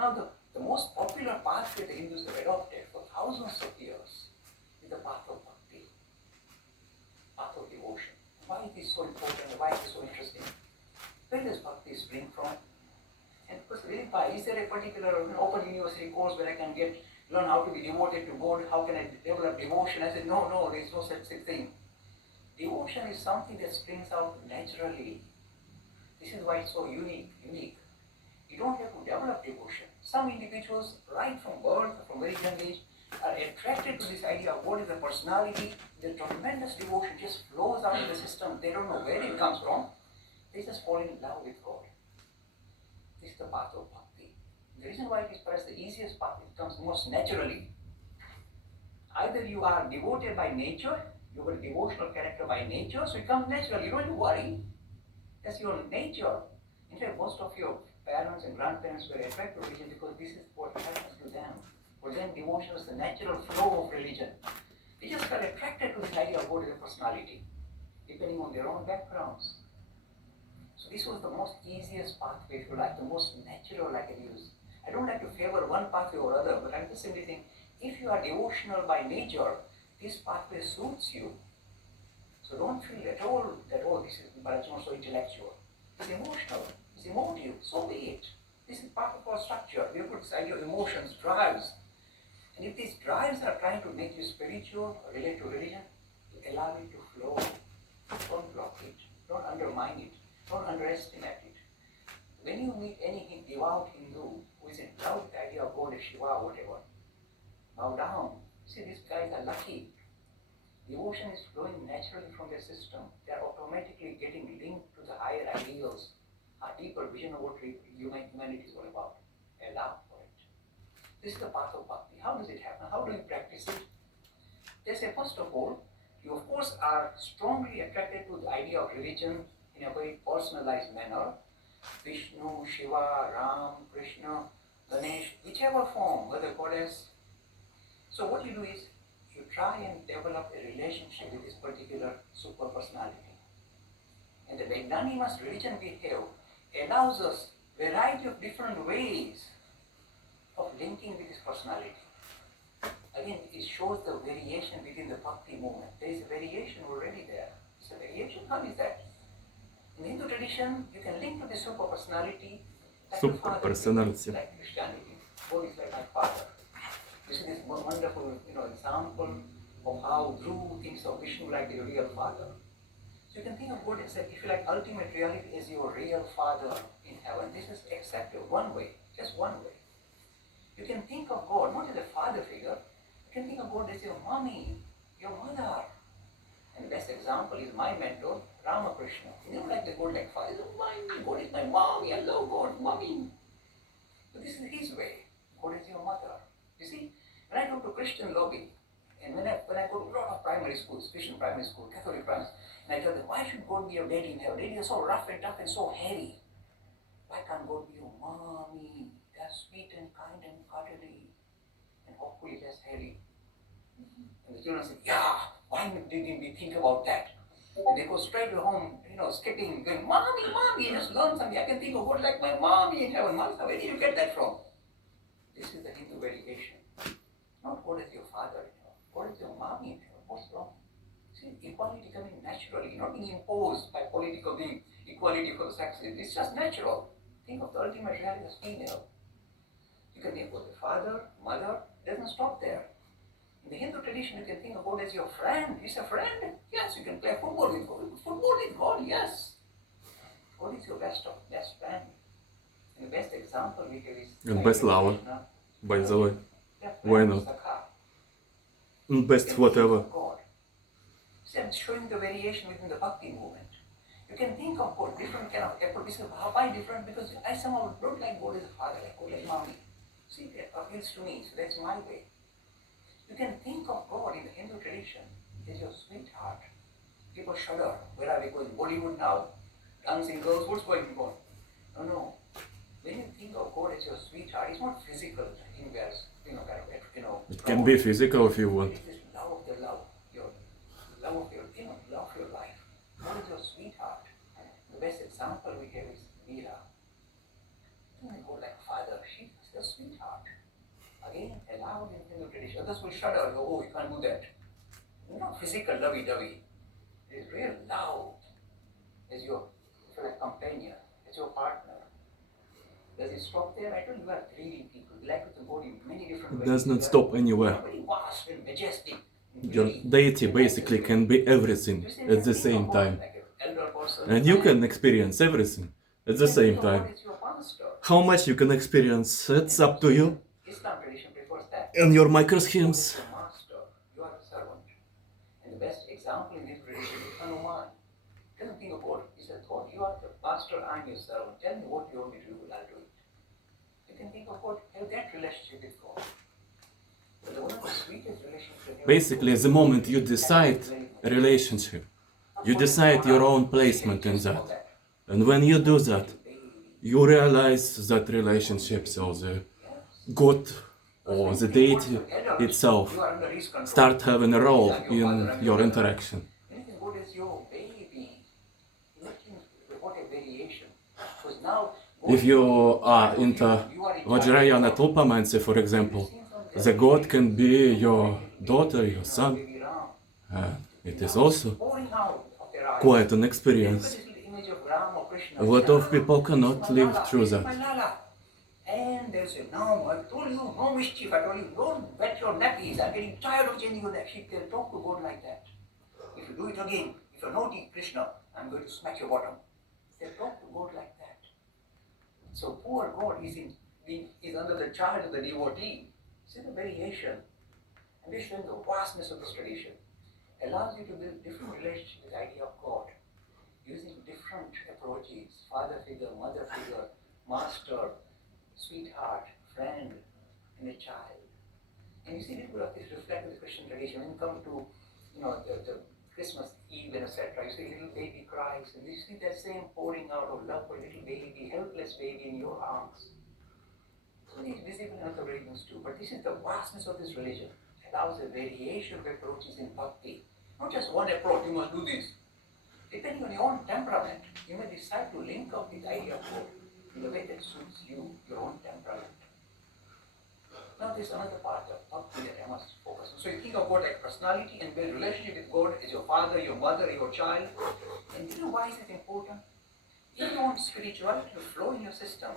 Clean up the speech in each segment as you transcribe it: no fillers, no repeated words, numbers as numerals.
Now the most popular pathway the Hindus have adopted for thousands of years is the path of bhakti, path of devotion. Why it is so important? Why it is so interesting? Where does bhakti spring from? And of course, is there a particular open university course where I can learn how to be devoted to God? How can I develop devotion? I said, no, there is no such thing. Devotion is something that springs out naturally. This is why it's so unique. You don't have to develop devotion. Some individuals, right from birth, from very young age, are attracted to this idea of God as a personality. The tremendous devotion just flows out of the system. They don't know where it comes from. They just fall in love with God. This is the path of bhakti. The reason why it is perhaps the easiest path, it comes most naturally. Either you are devoted by nature, you have a devotional character by nature, so it comes naturally. You don't have to worry. That's your nature. In fact, most of your parents and grandparents were attracted to religion because this is what happens to them. For them, devotion is the natural flow of religion. They just got attracted to this idea of God as a personality, depending on their own backgrounds. So this was the most easiest pathway, if you like, the most natural I can use. I don't like to favor one pathway or other, but I'm just simply saying, if you are devotional by nature, this pathway suits you. So don't feel at all that, this is but not so intellectual. It's emotional, it's emotive, so be it. This is part of our structure. We have put this idea of emotions, drives. And if these drives are trying to make you spiritual or relate to religion, allow it to flow. Don't block it, don't undermine it, don't underestimate it. When you meet any devout Hindu who is in love with the idea of God, Shiva, whatever, bow down. See, these guys are lucky. Devotion is flowing naturally from their system. They are automatically getting linked to the higher ideals, a deeper vision of what humanity is all about. Allow for it. This is the path of bhakti. How does it happen? How do you practice it? They say, first of all, you of course are strongly attracted to the idea of religion in a very personalized manner. Vishnu, Shiva, Ram, Krishna, Ganesh, whichever form, whether goddess. So what you do is, you try and develop a relationship with this particular super personality. And the magnanimous religion we have allows us a variety of different ways of linking with this personality. Again, it shows the variation within the bhakti movement. There is a variation already there. It's a variation. How is that? In Hindu tradition, you can link to the super personality like your father, like Christianity. God is like my father. You see this wonderful, example of how Dhruv thinks of Vishnu like the real father. So you can think of God as, if you like, ultimate reality as your real father in heaven. This is accepted one way, just one way. You can think of God not as a father figure. You can think of God as your mommy, your mother. And the best example is my mentor, Ramakrishna. He never liked the God like father. God is my mommy. I love God, mommy. But this is his way. God is your mother. You see, when I go to Christian lobby, and when I go to a lot of primary schools, Christian primary school, Catholic primary schools, and I tell them, why should God be your daddy in heaven? Daddy is so rough and tough and so hairy. Why can't God be your mommy? That's sweet and kind and cuddly, and hopefully less hairy. And the children say, yeah, why didn't we think about that? And they go straight home, skipping, going, mommy, just learn something. I can think of God like my mommy in heaven. Martha, where did you get that from? This is the Hindu variation. Not God is your father in heaven. God is your mommy in heaven. What's wrong? See, equality coming naturally, not being imposed by political being, equality for the sexes. It's just natural. Think of the ultimate reality as female. You can think of the father, mother, it doesn't stop there. In the Hindu tradition, you can think of God as your friend. He's a friend. Yes, you can play football with God. Football with God, yes. God is your best friend. And the best example we have is... And best lover, by the way. Why not? And best whatever. See, I'm showing the variation within the bhakti movement. You can think of God different kind of effort. Why different? Because I somehow don't like God as a father, like God like mommy. See, that appeals to me, so that's my way. You can think of God in the Hindu tradition as your sweetheart. People shudder. Where are we going? Bollywood now? Dancing girls? What's going on? No. When you think of God as your sweetheart, it's not physical in whereas, It can be physical if you want. It's this love of the love. Love of your life. God is your sweetheart. The best example we have is Meera. Don't go like father. She's Hindu tradition. Others will shudder, go, oh, you can't do that. Not physical lovey-dovey. It is real love as your companion, as your partner. Does it stop there? I told you, we are grieving people. We like to go in many different ways. It does not stop anywhere. Very vast and majestic. Your deity basically can be everything at the same time. And you can experience everything at the same time. How much you can experience, it's up to you. And your microschemes. You are a servant. And the best example in this tradition is Hanuman. Doesn't think of God. He said, God, you are the master, I'm your servant. Tell me what you want me to do, I'll do it. You can think of God, have that relationship with God. But the one of the sweetest relationships. Basically, the moment you decide a relationship, you decide your own placement in that. And when you do that, you realize that relationship, so the God or the deity itself start having a role in your interaction. Anything God is your baby. Nothing what a variation. Because now If you are into Vajrayana Tulpamancy, for example, the God can be your daughter, your son. It is also quite an experience. A lot of people cannot live through that. And they say, no, I told you, no mischief. I told you, don't wet your nappies. I'm getting tired of changing your nappies. They'll talk to God like that. If you do it again, if you're naughty, Krishna, I'm going to smack your bottom. They'll talk to God like that. So poor God is under the charge of the devotee. See the variation. And we're showing the vastness of this tradition. Allows you to build different relationships with the idea of God. Using different approaches. Father figure, mother figure, master, sweetheart, friend, and a child. And you see a little bit of this reflected in the Christian tradition. When you come to, the Christmas Eve and etc., you see a little baby cries, and you see that same pouring out of love for a little baby, helpless baby in your arms. So it is visible in other religions too. But this is the vastness of this religion. It allows a variation of approaches in bhakti. Not just one approach, you must do this. Depending on your own temperament, you may decide to link up with the idea of God in the way that suits you, your own temperament. Now there's another part of bhakti that I must focus on. So you think of God like personality and build relationship with God as your father, your mother, your child. And you know why is it important? If you want spirituality to flow in your system,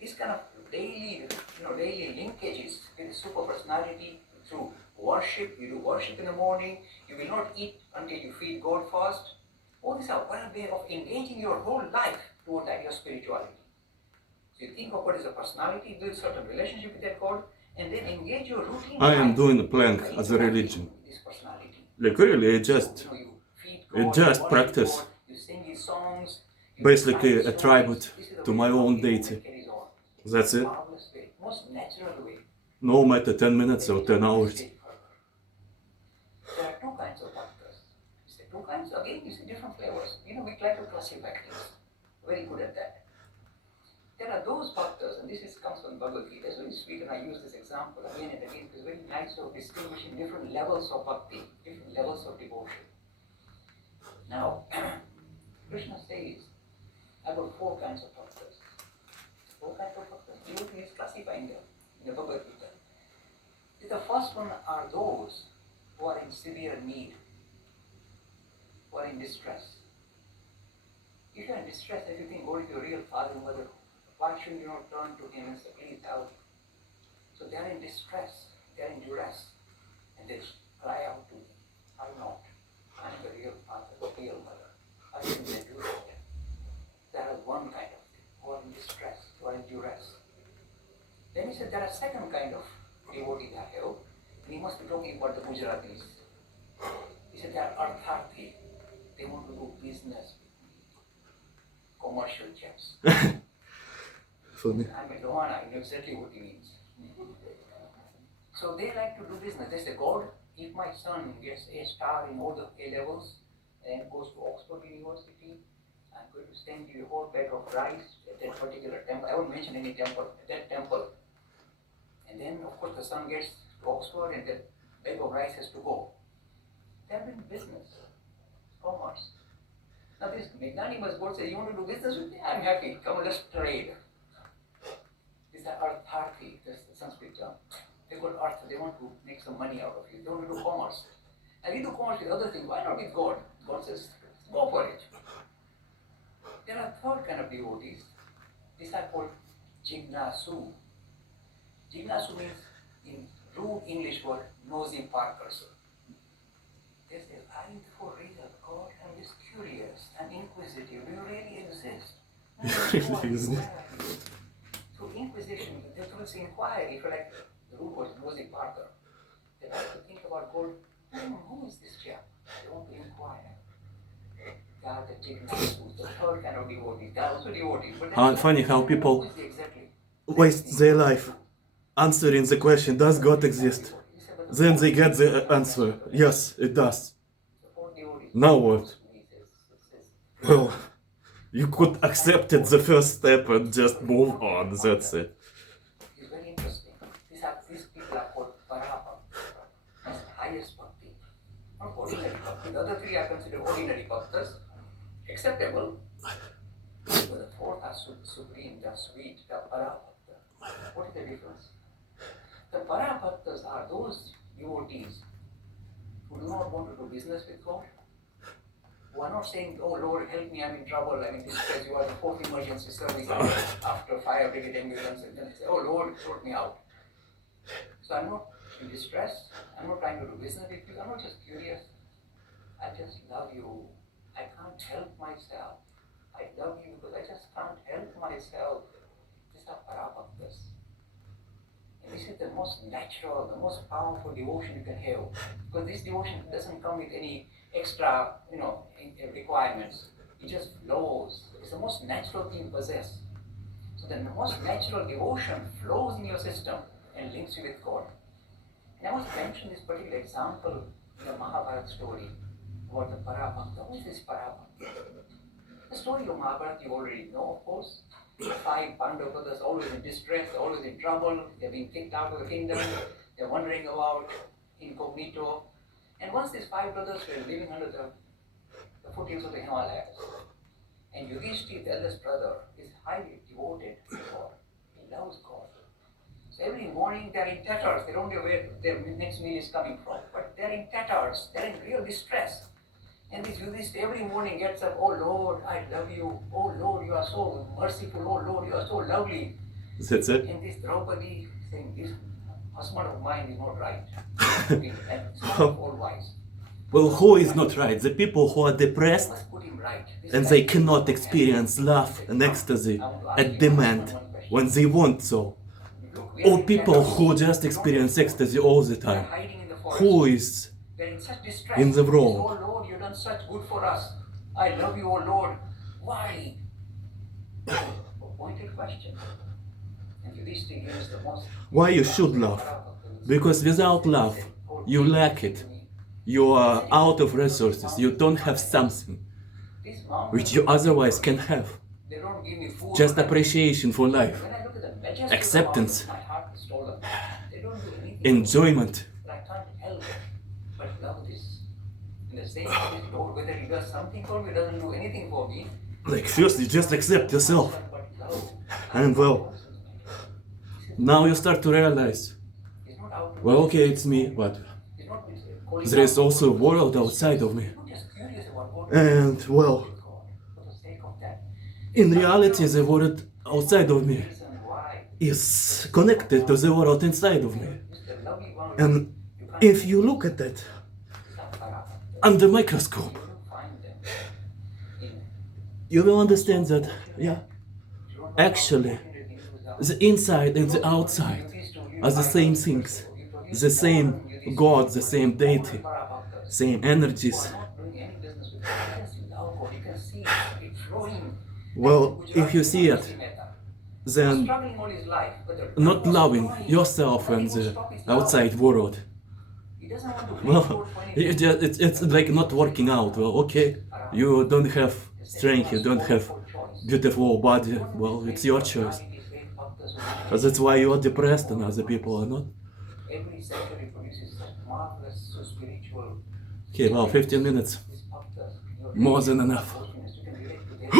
these kind of daily linkages with the super personality through worship, you do worship in the morning, you will not eat until you feed God first. All these are one way of engaging your whole life toward that your spirituality. So you think of God as a personality, build certain relationship with that God, and then engage your routine. I am doing a plank as a religion. Like really, I just practice. Basically a tribute to my own deity. That's it. No matter 10 minutes or 10 hours. There are two kinds of bhaktas. You see, two kinds, again, you see different flavors. We try to classify things. Very good at that. There are those bhaktas, and this comes from Bhagavad Gita. It's very sweet, and I use this example again and again. It's very nice of distinguishing different levels of bhakti, different levels of devotion. Now, Krishna says, I've got four kinds of bhaktas. Four kinds of bhaktas. Devotee is classifying them in the Bhagavad Gita. The first one are those who are in severe need, who are in distress. If you are in distress, if you think God is your real father and mother, why shouldn't you not turn to him and say, please help? So they are in distress, they are in duress, and they cry out to me, I'm not. I'm the real father, the real mother. How should they do that? There is one kind of thing, who are in distress, who are in duress. Then he said there are second kind of devotees I have, and he must be talking about the Gujaratis. He said they are artharthi. They want to do business with me. Commercial chaps. Funny. I'm a Lohana, I know exactly what he means. So they like to do business. They say, God, if my son gets a star in all the A levels and goes to Oxford University, I'm going to send you a whole bag of rice at that particular temple. I won't mention any temple, at that temple. And then, of course, the son gets to Oxford and that bag of rice has to go. They're in business, commerce. Now this magnanimous God says, you want to do business with me? I'm happy. Come on, let's trade. These are artharthi, that's the Sanskrit term. They got arts, they want to make some money out of it. They want to do commerce. And we do commerce with other things. Why not with God? God says, go for it. There are third kind of devotees. These are called Jignasu. Jignasu means, in rude English word, nosy parkers. They say, I'm for real, God, I'm just curious, I'm inquisitive. Do you really exist? Really exist? Through inquisition, through inquiry, if you like the root word, nosy parker, they like to think about God. Who is this chap? They want to inquire. They are the Jignasu, the third kind of devotees. They are also devotees. But Funny how people who is the exactly? waste their life answering the question, does God exist? Then they get the answer, yes, it does. Now what? Well, you could accept it the first step and just move on, that's it. It's very interesting. These people are called Parabhaktas. That's the highest bhakti. Not ordinary bhakti. The other three are considered ordinary bhaktas. Acceptable. But the fourth are supreme, they are sweet, they are Parabhakta. What is the difference? The Parabhaktas are those devotees who do not want to do business with God, who are not saying, oh Lord, help me, I'm in trouble, I'm in distress, you are the fourth emergency service after fire brigade ambulance, and then they say, oh Lord, sort me out. So I'm not in distress, I'm not trying to do business with you, I'm not just curious, I just love you, I can't help myself, I love you because I just can't help myself. These are Parabhaktas. And this is the most natural, the most powerful devotion you can have. Because this devotion doesn't come with any extra, requirements. It just flows. It's the most natural thing you possess. So the most natural devotion flows in your system and links you with God. And I must mention this particular example in the Mahabharata story about the Parabhakta. Who is this Parabhakta? The story of Mahabharata you already know, of course. The 5 Pandava brothers always in distress, always in trouble, they're being kicked out of the kingdom, they're wandering about incognito. And once these 5 brothers were living under the foothills of the Himalayas, and Yudhishthira, the eldest brother, is highly devoted to God. He loves God. So every morning they're in tatters, they don't know where their next meal is coming from, but they're in tatters, they're in real distress. And this Yudhishthira every morning gets up, oh Lord, I love you. Oh Lord, you are so merciful. Oh Lord, you are so lovely. That's it? And this Draupadi saying, this husband of mine is not right. It's not all wise. Well, who is not right? The people who are depressed Let's put him right. and they cannot experience love and ecstasy at demand when they want so. Or people who just experience ecstasy all the time. Who is They're in such distress. in the wrong? Oh Lord, you've done such good for us. I love you, oh Lord. Why? A pointed question. And Yudhishthira gives the most. Why you should love? Because without love, you lack it. You are out of resources. You don't have something which you otherwise can have. They don't give me food. Just appreciation for life, When I look at the majesty acceptance, of the mountains, my heart is stolen. They don't do anything. enjoyment. But I can't help but love this. In the same way, Lord, whether He does something for me, doesn't do anything for me. Like first you just accept yourself. But love. And well, now you start to realize, It's not out to well, okay, it's me, but It's not calling there is out also a world outside of me. I'm just curious about what And well, God, for the sake of that. in reality, the world outside of me Reason why is connected to the world inside of me. Mr. Lovely one And you can't if you look at that under microscope, find them in you will understand that, yeah, actually, the inside and the outside are the same things, the same God, the same deity, same energies. not doing any business with God. You just love God. You can see it flowing. Well, if you see it, then Struggling all his life, but the not loving yourself and the outside world, He doesn't want to well, God for anything. it's like not working out. Well, okay, you don't have strength, you don't have beautiful body. Well, it's your choice. That's why you are depressed and other people are not. Every century produces such marvelous, so spiritual. Okay, well, 15 minutes, These bhaktas, more than enough. you can relate to their